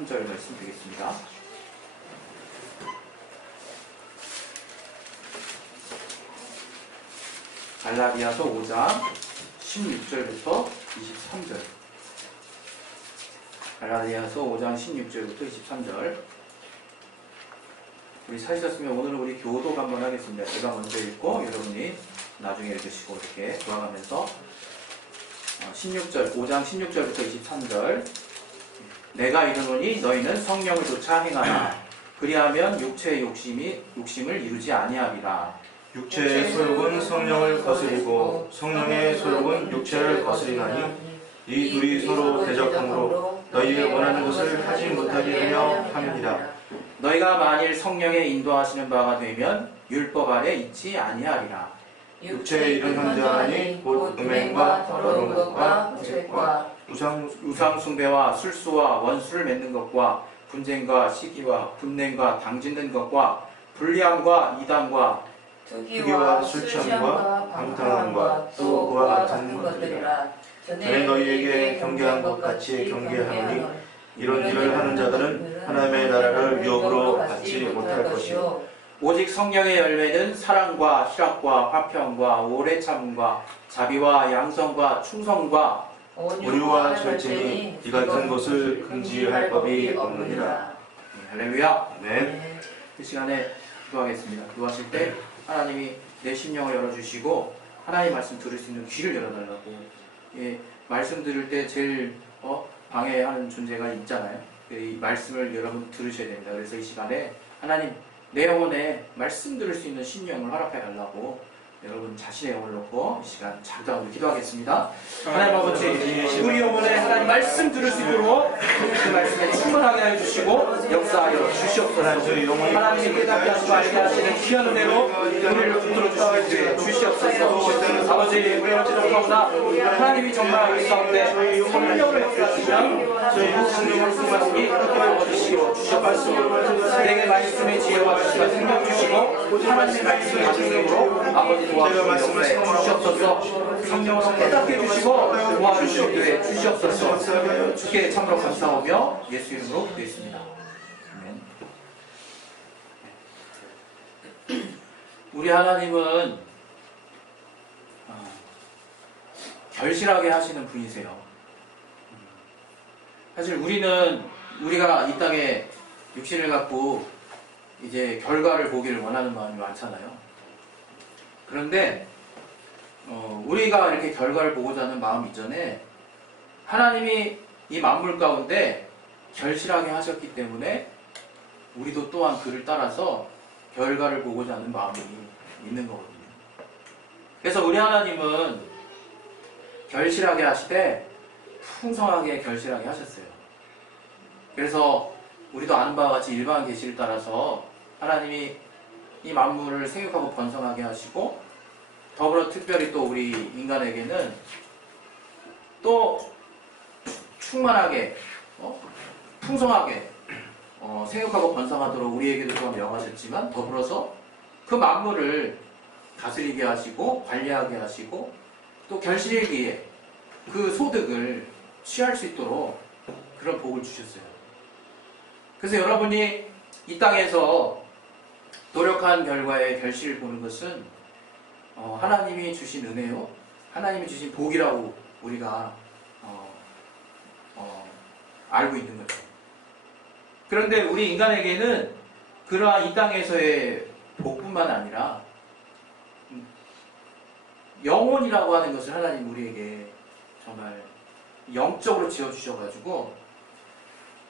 23절 말씀 되겠습니다. 갈라디아서 5장 16절부터 23절. 갈라디아서 5장 16절부터 23절. 우리 찾으셨으면 오늘은 우리 교독 한번 하겠습니다. 제가 먼저 읽고 여러분이 나중에 읽으시고 이렇게 돌아가면서 16절, 5장 16절부터 23절. 내가 이르노니 너희는 성령을 좇아 행하라. 그리하면 육체의 욕심을 이루지 아니하리라. 육체의 소욕은 성령을 거스리고 성령의 소욕은 육체를 거스리나니 이 둘이 서로 대적함으로 너희의 원하는 것을 하지 못하게 하며 함이니라. 너희가 만일 성령의 인도하시는 바가 되면 율법 아래 있지 아니하리라. 육체의 일은 현저하니 곧 음행과 더러운 것과 죄과 우상 숭배와 술수와 원수를 맺는 것과 분쟁과 시기와 분냉과 당짓는 것과 불리함과 이단과 투기와 술취함과 방탕함과 또 그와 같은 것들이라. 전에 너희에게 경계한 것 같이 경계하노니 이런 일을 하는 자들은 하나님의 나라를 유업으로 받지 못할 것이요 오직 성령의 열매는 사랑과 희락과 화평과 오래 참음과 자비와 양성과 충성과 온유와 절제니 이 같은 것을 금지할 법이 없느니라. 할렐루야. 네. 이 시간에 기도하겠습니다. 기도하실 때 하나님이 내 심령을 열어주시고 하나님 말씀 들을 수 있는 귀를 열어달라고. 말씀 들을 때 제일 방해하는 존재가 있잖아요. 이 말씀을 여러분 들으셔야 됩니다. 그래서 이 시간에 하나님 내 영혼에 말씀 들을 수 있는 심령을 허락해 달라고 여러분 자신의 영혼을 놓고 이 시간 잠깐 기도하겠습니다. 하나님 아버지, 우리 영혼에 하나님 말씀 들을 수 있도록 그 말씀에 충만하게 해주시고 역사하여 주시옵소서. 하나님이 깨닫게 하시고 알게 하시는 귀한 은혜로 우리를 붙들어 주시옵소서. 아버지, 우리 어찌되었사오나 하나님이 정말 우리 가운데 성령을 역사하시면 저희 성령을 충만히 얻으시고 주시옵소서. 내게 말씀의 지혜와 지혜와 생명 주시고 하나님의 말씀의 말씀으로 아버지 도와주시옵소서. 성령으로 깨닫게 해주시고 도와주시옵소서. 주시옵소서. 주께 참으로 감사하며 예수 이름으로 기도했습니다. 아멘. 우리 하나님은 결실하게 하시는 분이세요. 사실 우리가 이 땅에 육신을 갖고 이제 결과를 보기를 원하는 마음이 많잖아요. 그런데 우리가 이렇게 결과를 보고자 하는 마음 이전에 하나님이 이 만물 가운데 결실하게 하셨기 때문에 우리도 또한 그를 따라서 결과를 보고자 하는 마음이 있는 거거든요. 그래서 우리 하나님은 결실하게 하시되 풍성하게 결실하게 하셨어요. 그래서 우리도 아는 바와 같이 일반 계시를 따라서 하나님이 이 만물을 생육하고 번성하게 하시고 더불어 특별히 또 우리 인간에게는 또 충만하게 풍성하게 생육하고 번성하도록 우리에게도 또한 명하셨지만 더불어서 그 만물을 다스리게 하시고 관리하게 하시고 또 결실기에 그 소득을 취할 수 있도록 그런 복을 주셨어요. 그래서 여러분이 이 땅에서 노력한 결과의 결실을 보는 것은 하나님이 주신 은혜요, 하나님이 주신 복이라고 우리가 알고 있는 거죠. 그런데 우리 인간에게는 그러한 이 땅에서의 복뿐만 아니라 영혼이라고 하는 것을 하나님 우리에게 정말 영적으로 지어주셔가지고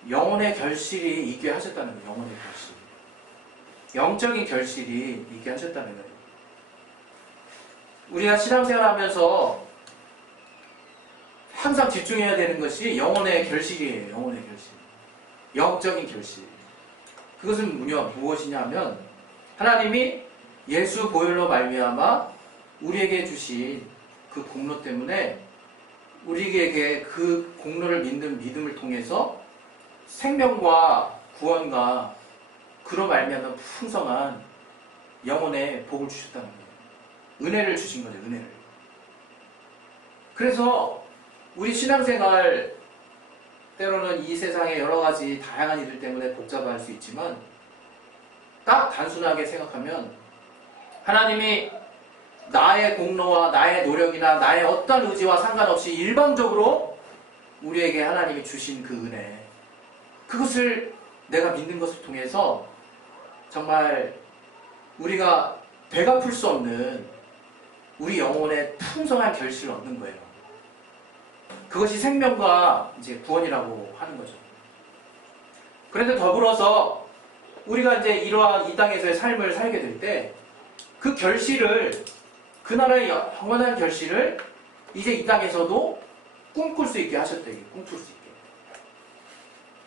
영혼의 결실이 있게 하셨다는 거예요. 영혼의 결실, 영적인 결실이 있게 하셨다는 거예요. 우리가 신앙생활하면서 항상 집중해야 되는 것이 영혼의 결실이에요. 영혼의 결실, 영적인 결실. 그것은 무엇이냐면 하나님이 예수 보혈로 말미암아 우리에게 주신 그 공로 때문에 우리에게 그 공로를 믿는 믿음을 통해서 생명과 구원과 그로 말미암아 풍성한 영혼의 복을 주셨다는 거예요. 은혜를 주신 거죠. 은혜를. 그래서 우리 신앙생활 때로는 이 세상의 여러 가지 다양한 일들 때문에 복잡할 수 있지만 딱 단순하게 생각하면 하나님이 나의 공로와 나의 노력이나 나의 어떤 의지와 상관없이 일방적으로 우리에게 하나님이 주신 그 은혜, 그것을 내가 믿는 것을 통해서 정말 우리가 되갚을 수 없는 우리 영혼의 풍성한 결실을 얻는 거예요. 그것이 생명과 이제 구원이라고 하는 거죠. 그런데 더불어서 우리가 이제 이러한 이 땅에서의 삶을 살게 될 때 그 결실을, 그 나라의 영원한 결실을 이제 이 땅에서도 꿈꿀 수 있게 하셨다. 꿈꿀 수 있게.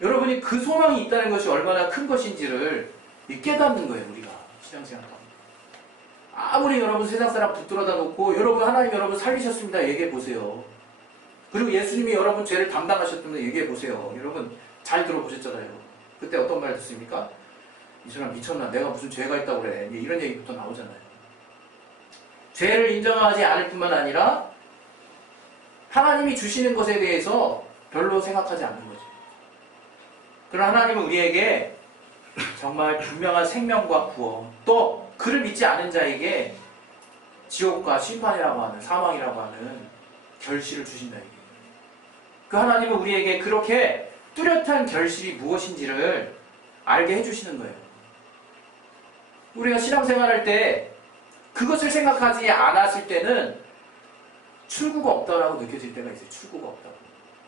여러분이 그 소망이 있다는 것이 얼마나 큰 것인지를 깨닫는 거예요. 우리가 신앙생활하면. 아무리 여러분 세상 사람 붙들어다 놓고 여러분 하나님 여러분 살리셨습니다 얘기해 보세요. 그리고 예수님이 여러분 죄를 담당하셨다면 얘기해 보세요. 여러분 잘 들어보셨잖아요. 그때 어떤 말 듣습니까? 이 사람 미쳤나? 내가 무슨 죄가 있다고 그래. 이런 얘기부터 나오잖아요. 죄를 인정하지 않을 뿐만 아니라 하나님이 주시는 것에 대해서 별로 생각하지 않는 거죠. 그러나 하나님은 우리에게 정말 분명한 생명과 구원, 또 그를 믿지 않은 자에게 지옥과 심판이라고 하는, 사망이라고 하는 결실을 주신다. 그 하나님은 우리에게 그렇게 뚜렷한 결실이 무엇인지를 알게 해주시는 거예요. 우리가 신앙생활할 때 그것을 생각하지 않았을 때는 출구가 없다라고 느껴질 때가 있어요. 출구가 없다고.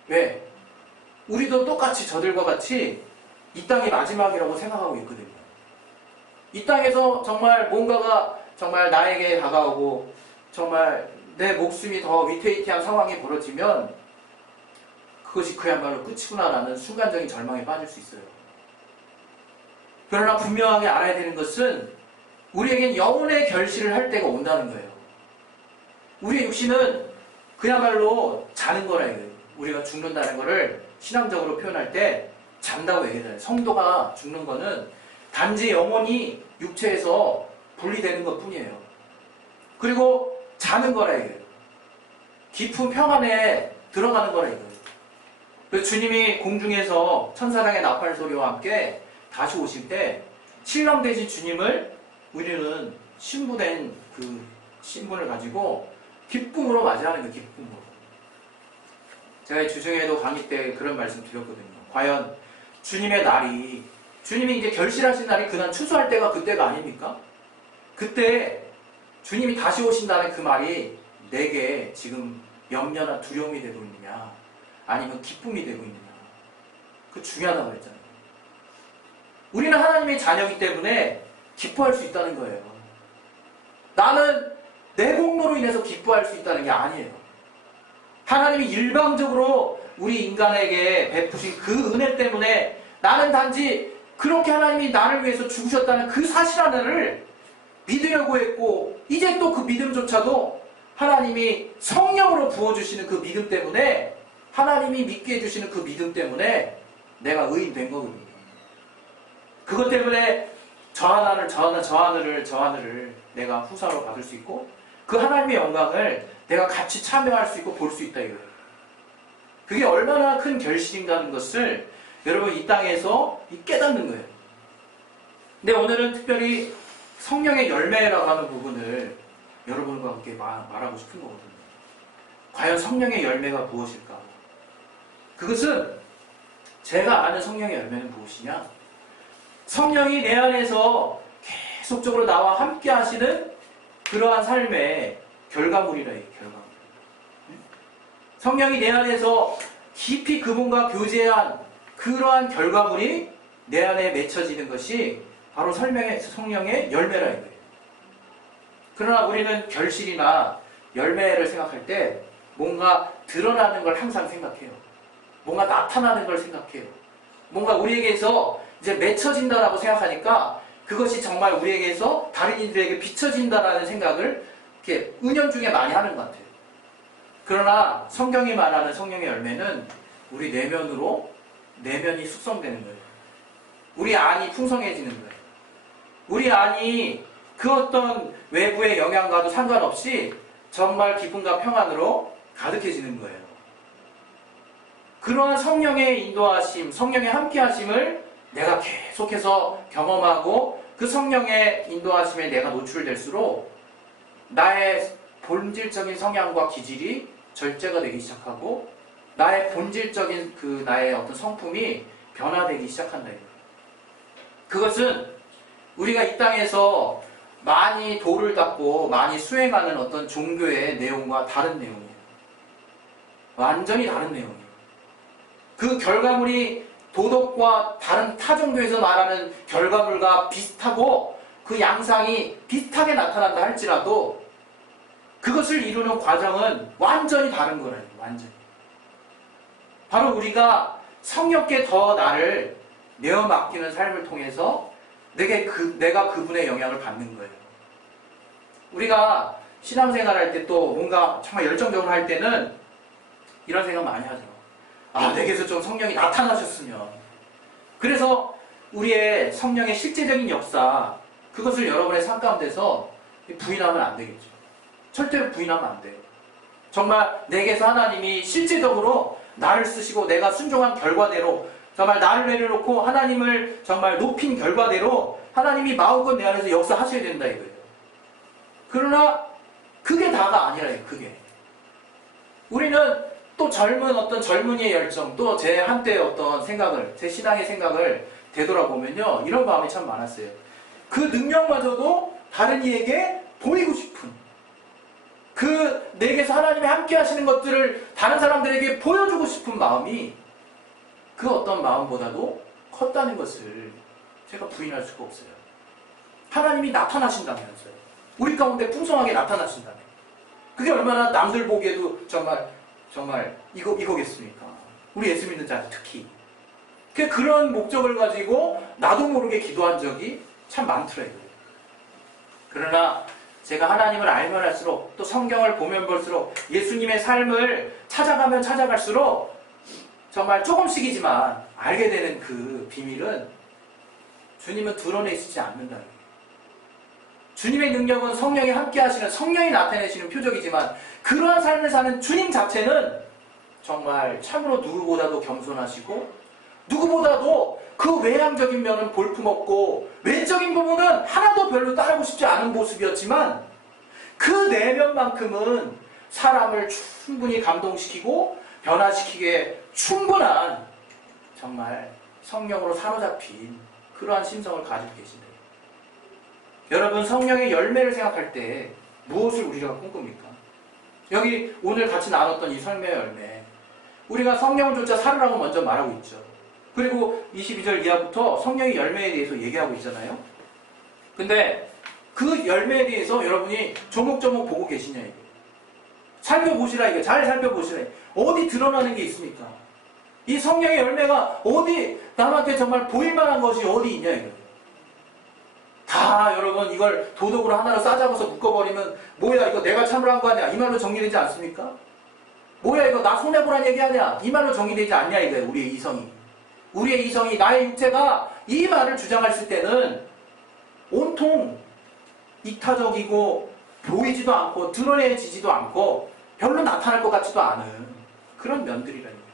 왜? 우리도 똑같이 저들과 같이 이 땅이 마지막이라고 생각하고 있거든요. 이 땅에서 정말 뭔가가 정말 나에게 다가오고 정말 내 목숨이 더 위태위태한 상황이 벌어지면 그것이 그야말로 끝이구나라는 순간적인 절망에 빠질 수 있어요. 그러나 분명하게 알아야 되는 것은 우리에겐 영혼의 결실을 할 때가 온다는 거예요. 우리의 육신은 그야말로 자는 거라 이거예요. 우리가 죽는다는 것을 신앙적으로 표현할 때 잔다고 얘기해요. 성도가 죽는 거는 단지 영혼이 육체에서 분리되는 것 뿐이에요. 그리고 자는 거라 이거예요. 깊은 평안에 들어가는 거라 이거예요. 그래서 주님이 공중에서 천사장의 나팔 소리와 함께 다시 오실 때 신랑 되신 주님을 우리는 신부된 그 신분을 가지고 기쁨으로 맞이하는 그 기쁨으로. 제가 주중에도 강의 때 그런 말씀 드렸거든요. 과연 주님의 날이, 주님이 이제 결실하신 날이 그날 추수할 때가 그때가 아닙니까? 그때 주님이 다시 오신다는 그 말이 내게 지금 염려나 두려움이 되고 있느냐, 아니면 기쁨이 되고 있느냐. 그 중요하다고 했잖아요. 우리는 하나님의 자녀이기 때문에 기뻐할 수 있다는 거예요. 나는 내 공로로 인해서 기뻐할 수 있다는 게 아니에요. 하나님이 일방적으로 우리 인간에게 베푸신 그 은혜 때문에 나는 단지 그렇게 하나님이 나를 위해서 죽으셨다는 그 사실 하나를 믿으려고 했고, 이제 또 그 믿음조차도 하나님이 성령으로 부어주시는 그 믿음 때문에, 하나님이 믿게 해주시는 그 믿음 때문에 내가 의인 된 거거든요. 그것 때문에 저 하늘을 내가 후사로 받을 수 있고, 그 하나님의 영광을 내가 같이 참여할 수 있고 볼 수 있다 이거예요. 그게 얼마나 큰 결실인가는 것을 여러분 이 땅에서 깨닫는 거예요. 근데 오늘은 특별히 성령의 열매라고 하는 부분을 여러분과 함께 말하고 싶은 거거든요. 과연 성령의 열매가 무엇일까? 그것은 제가 아는 성령의 열매는 무엇이냐? 성령이 내 안에서 계속적으로 나와 함께 하시는 그러한 삶의 결과물이라 해요. 결과물. 성령이 내 안에서 깊이 그분과 교제한 그러한 결과물이 내 안에 맺혀지는 것이 바로 성령의 열매라 이거예요. 그러나 우리는 결실이나 열매를 생각할 때 뭔가 드러나는 걸 항상 생각해요. 뭔가 나타나는 걸 생각해요. 뭔가 우리에게서 이제 맺혀진다라고 생각하니까 그것이 정말 우리에게서 다른 이들에게 비춰진다라는 생각을 이렇게 은연중에 많이 하는 것 같아요. 그러나 성경이 말하는 성령의 열매는 우리 내면이 숙성되는 거예요. 우리 안이 풍성해지는 거예요. 우리 안이 그 어떤 외부의 영향과도 상관없이 정말 기쁨과 평안으로 가득해지는 거예요. 그러한 성령의 인도하심, 성령의 함께하심을 내가 계속해서 경험하고 그 성령의 인도하심에 내가 노출될수록 나의 본질적인 성향과 기질이 절제가 되기 시작하고 나의 본질적인 그 나의 어떤 성품이 변화되기 시작한다. 그것은 우리가 이 땅에서 많이 도를 닦고 많이 수행하는 어떤 종교의 내용과 다른 내용이에요. 완전히 다른 내용이에요. 그 결과물이 도덕과 다른 타 종교에서 말하는 결과물과 비슷하고 그 양상이 비슷하게 나타난다 할지라도 그것을 이루는 과정은 완전히 다른 거라요. 완전히. 바로 우리가 성령께 더 나를 내어 맡기는 삶을 통해서 내가 그분의 영향을 받는 거예요. 우리가 신앙생활 할 때 또 뭔가 정말 열정적으로 할 때는 이런 생각 많이 하죠. 아, 내게서 좀 성령이 나타나셨으면. 그래서 우리의 성령의 실제적인 역사, 그것을 여러분의 삶 가운데서 부인하면 안 되겠죠. 절대로 부인하면 안 돼요. 정말 내게서 하나님이 실제적으로 나를 쓰시고 내가 순종한 결과대로 정말 나를 내려놓고 하나님을 정말 높인 결과대로 하나님이 마음껏 내 안에서 역사하셔야 된다 이거예요. 그러나 그게 다가 아니라요. 그게. 우리는 또 어떤 젊은이의 열정, 또 제 한때의 어떤 생각을, 제 신앙의 생각을 되돌아보면요, 이런 마음이 참 많았어요. 그 능력마저도 다른 이에게 보이고 싶은, 내게서 하나님이 함께 하시는 것들을 다른 사람들에게 보여주고 싶은 마음이 그 어떤 마음보다도 컸다는 것을 제가 부인할 수가 없어요. 하나님이 나타나신다면서요. 우리 가운데 풍성하게 나타나신다면. 그게 얼마나 남들 보기에도 정말 이거겠습니까? 우리 예수 믿는 자들 특히. 그런 목적을 가지고 나도 모르게 기도한 적이 참 많더라고요. 그러나 제가 하나님을 알면 할수록 또 성경을 보면 볼수록 예수님의 삶을 찾아가면 찾아갈수록 정말 조금씩이지만 알게 되는 그 비밀은 주님은 드러내시지 않는다는 거예요. 주님의 능력은 성령이 함께 하시는, 성령이 나타내시는 표적이지만 그러한 삶을 사는 주님 자체는 정말 참으로 누구보다도 겸손하시고 누구보다도 그 외향적인 면은 볼품없고 외적인 부분은 하나도 별로 따르고 싶지 않은 모습이었지만 그 내면만큼은 사람을 충분히 감동시키고 변화시키기에 충분한 정말 성령으로 사로잡힌 그러한 심성을 가지고 계신다. 여러분, 성령의 열매를 생각할 때 무엇을 우리가 꿈꿉니까? 여기 오늘 같이 나눴던 이 성령의 열매, 우리가 성령을 쫓아 살으라고 먼저 말하고 있죠. 그리고 22절 이하부터 성령의 열매에 대해서 얘기하고 있잖아요. 근데 그 열매에 대해서 여러분이 조목조목 보고 계시냐 이거. 살펴보시라 이거. 잘 살펴보시라. 어디 드러나는 게 있습니까? 이 성령의 열매가 어디 남한테 정말 보일 만한 것이 어디 있냐 이거. 다 여러분 이걸 도덕으로 하나로 싸잡아서 묶어버리면 뭐야 이거 내가 참으로 한 거 아니야? 이 말로 정리되지 않습니까? 뭐야 이거 나 손해보란 얘기 아니야? 이 말로 정리되지 않냐 이거예요. 우리의 이성이. 우리의 이성이, 나의 육체가 이 말을 주장했을 때는 온통 이타적이고 보이지도 않고 드러내지지도 않고 별로 나타날 것 같지도 않은 그런 면들이라는 거예요.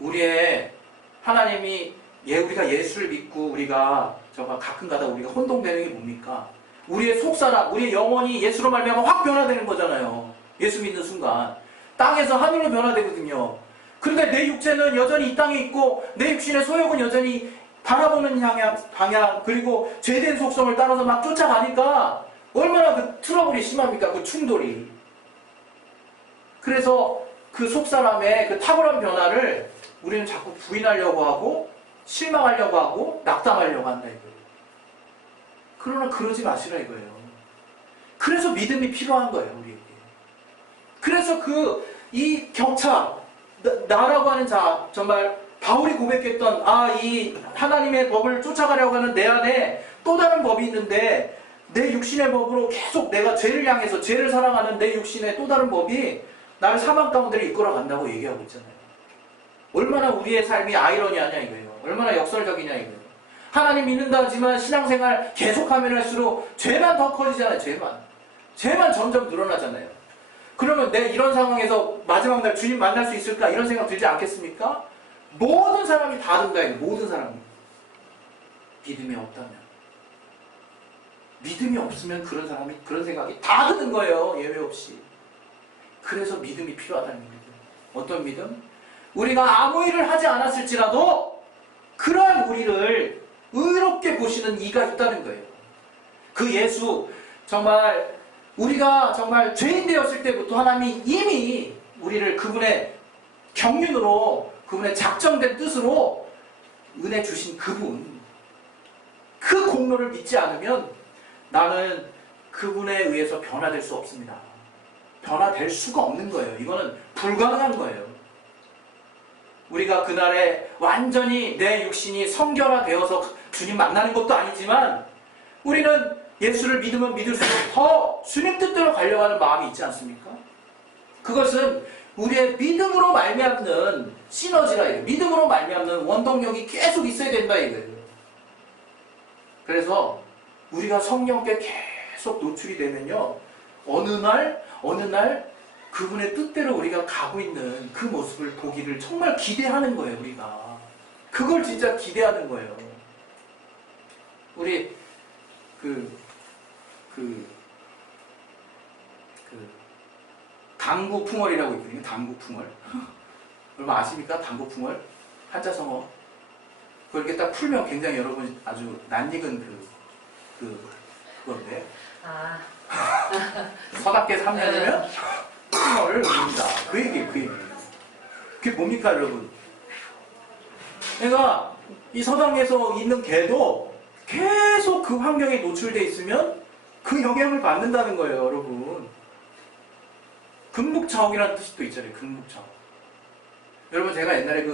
우리의 하나님이 우리가 예수를 믿고 우리가 정말 가끔가다 우리가 혼동되는 게 뭡니까? 우리의 속사람, 우리의 영혼이 예수로 말미암아 확 변화되는 거잖아요. 예수 믿는 순간 땅에서 하늘로 변화되거든요. 그런데 내 육체는 여전히 이 땅에 있고 내 육신의 소욕은 여전히 바라보는 방향 그리고 죄된 속성을 따라서 막 쫓아가니까 얼마나 그 트러블이 심합니까? 그 충돌이. 그래서 그 속사람의 그 탁월한 변화를 우리는 자꾸 부인하려고 하고 실망하려고 하고 낙담하려고 한다 이거예요. 그러나 그러지 마시라 이거예요. 그래서 믿음이 필요한 거예요 우리에게. 그래서 이 격차, 나라고 하는 자, 정말 바울이 고백했던 이 하나님의 법을 쫓아가려고 하는 내 안에 또 다른 법이 있는데 내 육신의 법으로 계속 내가 죄를 향해서 죄를 사랑하는 내 육신의 또 다른 법이 나를 사망 가운데로 이끌어 간다고 얘기하고 있잖아요. 얼마나 우리의 삶이 아이러니하냐 이거예요. 얼마나 역설적이냐 이거예요. 하나님 믿는다 하지만 신앙생활 계속하면 할수록 죄만 더 커지잖아요. 죄만 점점 늘어나잖아요. 그러면 내 이런 상황에서 마지막 날 주님 만날 수 있을까? 이런 생각 들지 않겠습니까? 모든 사람이 다 든다. 모든 사람이. 믿음이 없다면. 믿음이 없으면 그런 사람이 그런 생각이 다 드는 거예요. 예외 없이. 그래서 믿음이 필요하다는 겁니다. 어떤 믿음? 우리가 아무 일을 하지 않았을지라도 그러한 우리를 의롭게 보시는 이가 있다는 거예요. 그 예수, 정말 우리가 정말 죄인 되었을 때부터 하나님이 이미 우리를 그분의 경륜으로, 그분의 작정된 뜻으로 은혜 주신 그분, 그 공로를 믿지 않으면 나는 그분에 의해서 변화될 수 없습니다. 변화될 수가 없는 거예요. 이거는 불가능한 거예요. 우리가 그날에 완전히 내 육신이 성결화되어서 주님 만나는 것도 아니지만 우리는 예수를 믿으면 믿을수록 더 주님 뜻대로 가려고 하는 마음이 있지 않습니까? 그것은 우리의 믿음으로 말미암는 시너지라 이거예요. 믿음으로 말미암는 원동력이 계속 있어야 된다 이거예요. 그래서 우리가 성령께 계속 노출이 되면요, 어느 날 그분의 뜻대로 우리가 가고 있는 그 모습을 보기를 정말 기대하는 거예요. 우리가 그걸 진짜 기대하는 거예요. 우리 당구풍월이라고 있거든요. 당구풍월. 여러분 아십니까? 당구풍월 한자성어. 그걸 이렇게 딱 풀면 굉장히 여러분 아주 낯익은 그건데. 서답게 3년이면 풍월을 이룹니다. 그 얘기. 그게 뭡니까 여러분? 그러니까 이 서당에서 있는 개도 계속 그 환경에 노출되어 있으면 그 영향을 받는다는 거예요, 여러분. 금묵차옥이라는 뜻이 또 있잖아요, 금묵차옥. 여러분, 제가 옛날에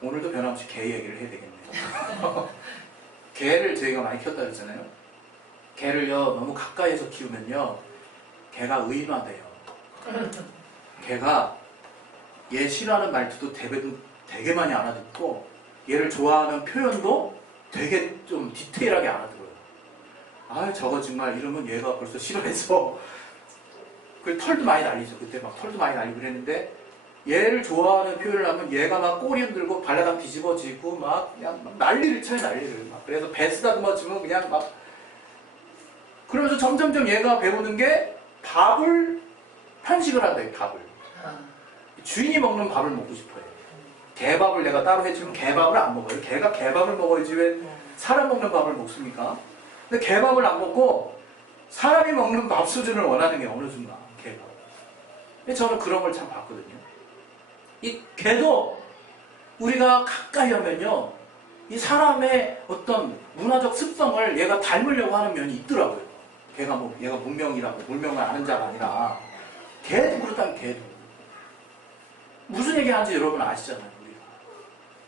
오늘도 변함없이 개 얘기를 해야 되겠네요. 개를 저희가 많이 키웠다 그랬잖아요. 개를요, 너무 가까이에서 키우면요, 개가 의인화돼요. 개가 얘 싫어하는 말투도 되게 많이 알아듣고, 얘를 좋아하는 표현도 되게 좀 디테일하게 알아들어요. 저거 정말 이러면 얘가 벌써 싫어해서 그 털도 많이 날리죠. 그때 막 털도 많이 날리고 그랬는데 얘를 좋아하는 표현을 하면 얘가 막 꼬리 흔들고 발라당 뒤집어지고 막 그냥 막 난리를 쳐요. 난리를 막. 그래서 배 쓰다듬어주면 그냥 막 그러면서 점점점 얘가 배우는 게 밥을 편식을 한다. 밥을 주인이 먹는 밥을 먹고 싶어요. 개밥을 내가 따로 해주면 개밥을 안 먹어요. 개가 개밥을 먹어야지 왜 사람 먹는 밥을 먹습니까? 근데 개밥을 안 먹고 사람이 먹는 밥 수준을 원하는 게 어느 순간 개가. 근데 저는 그런 걸 참 봤거든요. 이 개도 우리가 가까이 하면요, 이 사람의 어떤 문화적 습성을 얘가 닮으려고 하는 면이 있더라고요. 얘가 문명이라고 문명을 아는 자가 아니라 개도 그렇다면 개도. 무슨 얘기하는지 여러분 아시잖아요. 우리가.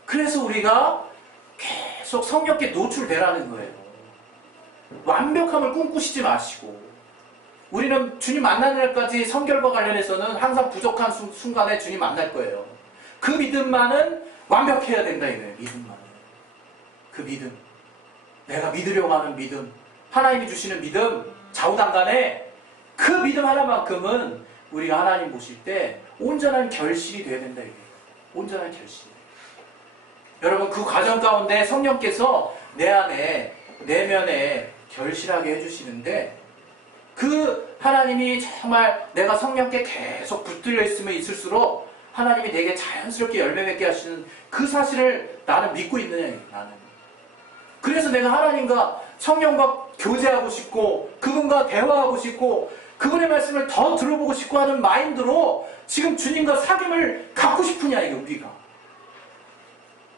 그래서 우리가 계속 성령께 노출되라는 거예요. 완벽함을 꿈꾸시지 마시고, 우리는 주님 만나는 날까지 성결과 관련해서는 항상 부족한 순간에 주님 만날 거예요. 그 믿음만은 완벽해야 된다 이거예요. 믿음만은. 그 믿음, 내가 믿으려고 하는 믿음, 하나님이 주시는 믿음, 좌우당간에 그 믿음 하나만큼은 우리가 하나님 보실 때 온전한 결실이 돼야 된다 이거예요. 온전한 결실. 여러분, 그 과정 가운데 성령께서 내 안에, 내면에 결실하게 해주시는데, 그 하나님이 정말 내가 성령께 계속 붙들려 있으면 있을수록 하나님이 내게 자연스럽게 열매 맺게 하시는 그 사실을 나는 믿고 있느냐, 나는. 그래서 내가 하나님과 성령과 교제하고 싶고, 그분과 대화하고 싶고, 그분의 말씀을 더 들어보고 싶고 하는 마인드로 지금 주님과 사귐을 갖고 싶으냐, 이게 우리가.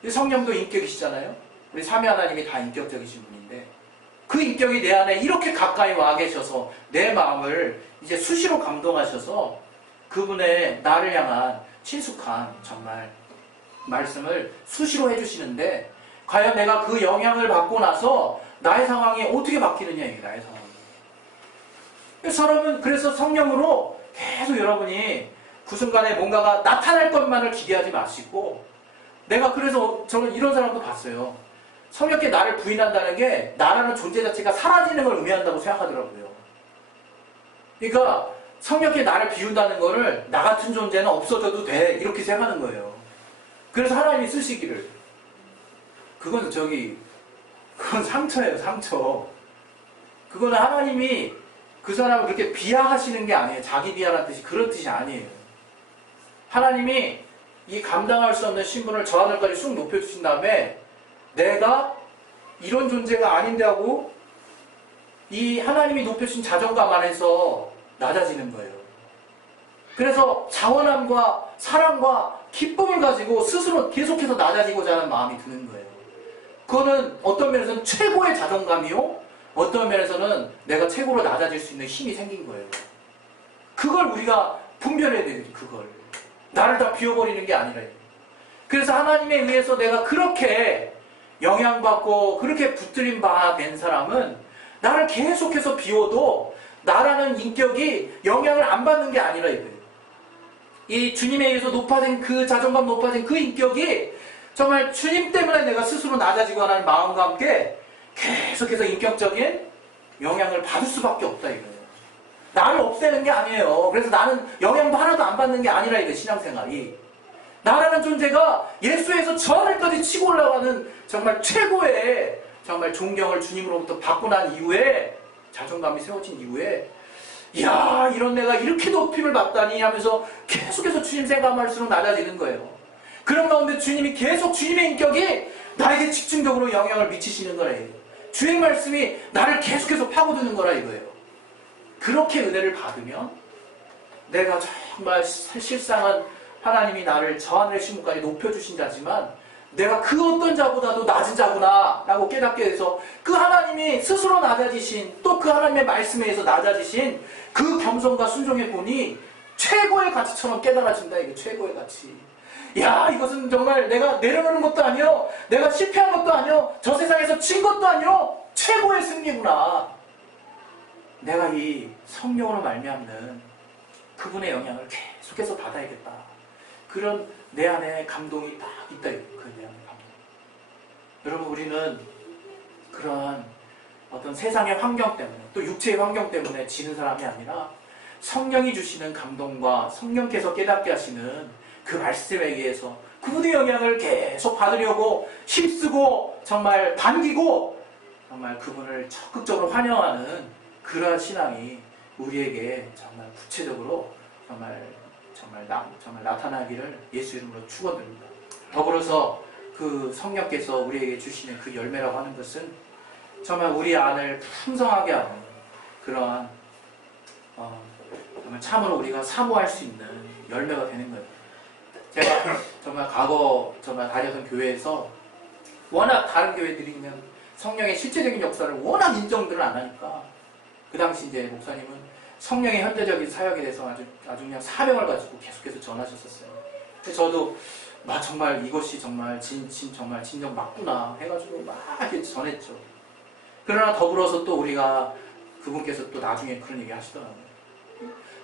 성령도 인격이시잖아요. 우리 삼위 하나님이 다 인격적이신 분인데, 그 인격이 내 안에 이렇게 가까이 와 계셔서 내 마음을 이제 수시로 감동하셔서 그분의 나를 향한 친숙한 정말 말씀을 수시로 해주시는데, 과연 내가 그 영향을 받고 나서 나의 상황이 어떻게 바뀌느냐, 이게 나의 상황이. 사람은 그래서 성령으로 계속 여러분이 그 순간에 뭔가가 나타날 것만을 기대하지 마시고, 내가 그래서 저는 이런 사람도 봤어요. 성령께 나를 부인한다는 게 나라는 존재 자체가 사라지는 걸 의미한다고 생각하더라고요. 그러니까 성령께 나를 비운다는 거를 나 같은 존재는 없어져도 돼 이렇게 생각하는 거예요. 그래서 하나님이 쓰시기를 그건 상처예요. 상처. 그거는 하나님이 그 사람을 그렇게 비하하시는 게 아니에요. 자기 비하라는 뜻이 그런 뜻이 아니에요. 하나님이 이 감당할 수 없는 신분을 저 하늘까지 쑥 높여주신 다음에 내가 이런 존재가 아닌데 하고 이 하나님이 높여주신 자존감 안에서 낮아지는 거예요. 그래서 자원함과 사랑과 기쁨을 가지고 스스로 계속해서 낮아지고자 하는 마음이 드는 거예요. 그거는 어떤 면에서는 최고의 자존감이요, 어떤 면에서는 내가 최고로 낮아질 수 있는 힘이 생긴 거예요. 그걸 우리가 분별해야 돼요. 그걸 나를 다 비워버리는 게 아니라. 그래서 하나님에 의해서 내가 그렇게 영향받고 그렇게 붙들림 바 된 사람은 나를 계속해서 비워도 나라는 인격이 영향을 안 받는 게 아니라 이거예요. 이 주님에 의해서 높아진 그 자존감, 높아진 그 인격이 정말 주님 때문에 내가 스스로 낮아지고 하는 마음과 함께 계속해서 인격적인 영향을 받을 수밖에 없다 이거예요. 나를 없애는 게 아니에요. 그래서 나는 영향도 하나도 안 받는 게 아니라 이거예요. 신앙생활이. 나라는 존재가 예수에서 저 하늘까지 치고 올라가는 정말 최고의 정말 존경을 주님으로부터 받고 난 이후에, 자존감이 세워진 이후에, 이야, 이런 내가 이렇게 높임을 받다니 하면서 계속해서 주님 생각할수록 낮아지는 거예요. 그런 가운데 주님이 계속 주님의 인격이 나에게 집중적으로 영향을 미치시는 거예요. 주의 말씀이 나를 계속해서 파고드는 거라 이거예요. 그렇게 은혜를 받으면 내가 정말 실상은 하나님이 나를 저 하늘의 신분까지 높여주신 자지만 내가 그 어떤 자보다도 낮은 자구나 라고 깨닫게 돼서 그 하나님이 스스로 낮아지신, 또 그 하나님의 말씀에 의해서 낮아지신 그 겸손과 순종의 본이 최고의 가치처럼 깨달아진다. 이게 최고의 가치. 야, 이것은 정말 내가 내려놓는 것도 아니요, 내가 실패한 것도 아니요, 저 세상에서 진 것도 아니요, 최고의 승리구나. 내가 이 성령으로 말미암는 그분의 영향을 계속해서 받아야겠다. 그런 내 안에 감동이 딱 있다. 그 내 안에 감동. 여러분, 우리는 그러한 어떤 세상의 환경 때문에, 또 육체의 환경 때문에 지는 사람이 아니라 성령이 주시는 감동과 성령께서 깨닫게 하시는 그 말씀에 의해서 그분의 영향을 계속 받으려고 힘쓰고 정말 반기고 정말 그분을 적극적으로 환영하는 그러한 신앙이 우리에게 정말 구체적으로 정말 나타나기를 예수 이름으로 축원드립니다. 더불어서 그 성령께서 우리에게 주시는 그 열매라고 하는 것은 정말 우리 안을 풍성하게 하는 그러한 정말 참으로 우리가 사모할 수 있는 열매가 되는 거예요. 제가 정말 과거 정말 다녔던 교회에서 워낙 다른 교회들이 그냥 성령의 실제적인 역사를 워낙 인정들을 안 하니까 그 당시 이제 목사님은 성령의 현재적인 사역에 대해서 아주 그냥 사명을 가지고 계속해서 전하셨었어요. 근데 저도 정말 이것이 정말 진정 맞구나 해가지고 막 이렇게 전했죠. 그러나 더불어서 또 우리가 그분께서 또 나중에 그런 얘기 하시더라고요.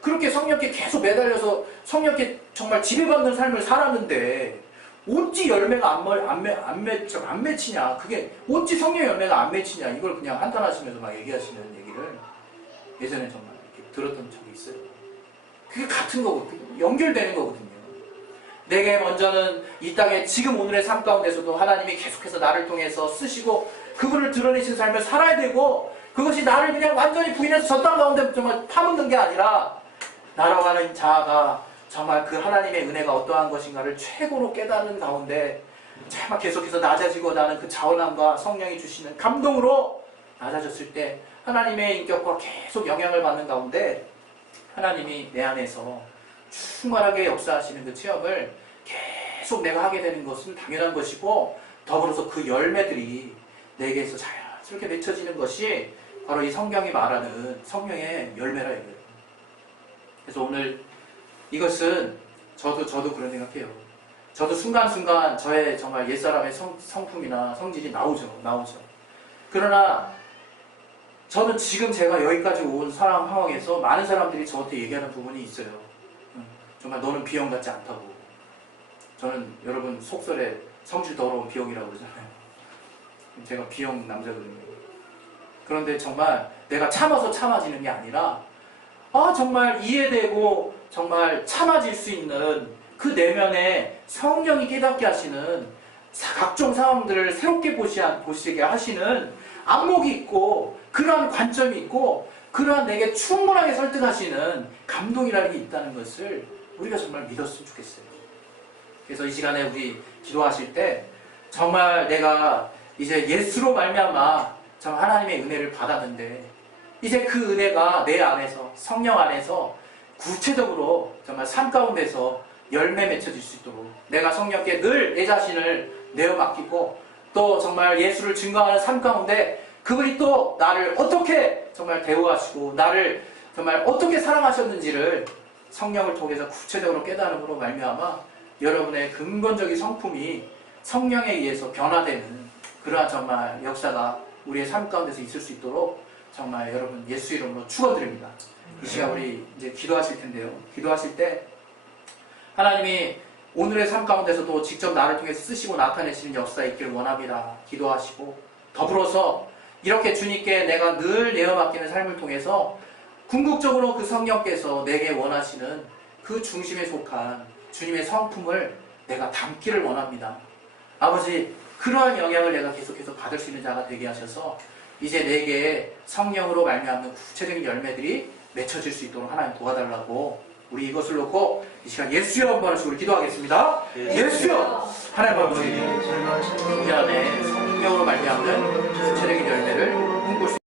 그렇게 성령께 계속 매달려서 성령께 정말 지배받는 삶을 살았는데 어찌 열매가 안 맺히냐, 그게 어찌 성령 열매가 안 맺히냐, 이걸 그냥 한탄하시면서 막 얘기하시는 얘기를 예전에 정말 이렇게 들었던 적이 있어요. 그게 같은 거거든요. 연결되는 거거든요. 내게 먼저는 이 땅에 지금 오늘의 삶 가운데서도 하나님이 계속해서 나를 통해서 쓰시고 그분을 드러내신 삶을 살아야 되고, 그것이 나를 그냥 완전히 부인해서 저 땅 가운데 정말 파묻는 게 아니라 나라고 하는 자아가 정말 그 하나님의 은혜가 어떠한 것인가를 최고로 깨닫는 가운데 정말 계속해서 낮아지고자 하는 그 자원함과 성령이 주시는 감동으로 낮아졌을 때 하나님의 인격과 계속 영향을 받는 가운데 하나님이 내 안에서 충만하게 역사하시는 그 체험을 계속 내가 하게 되는 것은 당연한 것이고, 더불어서 그 열매들이 내게서 자연스럽게 맺혀지는 것이 바로 이 성경이 말하는 성령의 열매라 이거예요. 그래서 오늘 이것은 저도 그런 생각해요. 저도 순간순간 저의 정말 옛사람의 성품이나 성질이 나오죠. 그러나 저는 지금 제가 여기까지 온 상황에서 많은 사람들이 저한테 얘기하는 부분이 있어요. 정말 너는 B형 같지 않다고. 저는 여러분 속설에 성질 더러운 B형이라고 그러잖아요. 제가 B형 남자거든요. 그런데 정말 내가 참아서 참아지는 게 아니라 정말 이해되고 정말 참아질 수 있는 그 내면에 성령이 깨닫게 하시는 각종 상황들을 새롭게 보시게 하시는 안목이 있고 그러한 관점이 있고 그러한 내게 충분하게 설득하시는 감동이라는 게 있다는 것을 우리가 정말 믿었으면 좋겠어요. 그래서 이 시간에 우리 기도하실 때 정말 내가 이제 예수로 말미암아 정말 하나님의 은혜를 받았는데 이제 그 은혜가 내 안에서 성령 안에서 구체적으로 정말 삶 가운데서 열매 맺혀질 수 있도록 내가 성령께 늘 내 자신을 내어 맡기고 또 정말 예수를 증거하는 삶 가운데 그분이 또 나를 어떻게 정말 대우하시고 나를 정말 어떻게 사랑하셨는지를 성령을 통해서 구체적으로 깨달음으로 말미암아 여러분의 근본적인 성품이 성령에 의해서 변화되는 그러한 정말 역사가 우리의 삶 가운데서 있을 수 있도록 정말 여러분 예수 이름으로 축원드립니다. 이 시간 우리 이제 기도하실 텐데요. 기도하실 때 하나님이 오늘의 삶 가운데서도 직접 나를 통해 쓰시고 나타내시는 역사 있기를 원합니다. 기도하시고 더불어서 이렇게 주님께 내가 늘 내어 맡기는 삶을 통해서 궁극적으로 그 성령께서 내게 원하시는 그 중심에 속한 주님의 성품을 내가 담기를 원합니다. 아버지, 그러한 영향을 내가 계속해서 받을 수 있는 자가 되게 하셔서 이제 내게 성령으로 말미암는 구체적인 열매들이 맺혀질 수 있도록 하나님 도와달라고 우리 이것을 놓고 이 시간 예수여 한번 하시고 기도하겠습니다. 예수여! 하나님 아버지, 우리 안에 성령으로 말미암는 구체적인 열매를 꿈꿀 수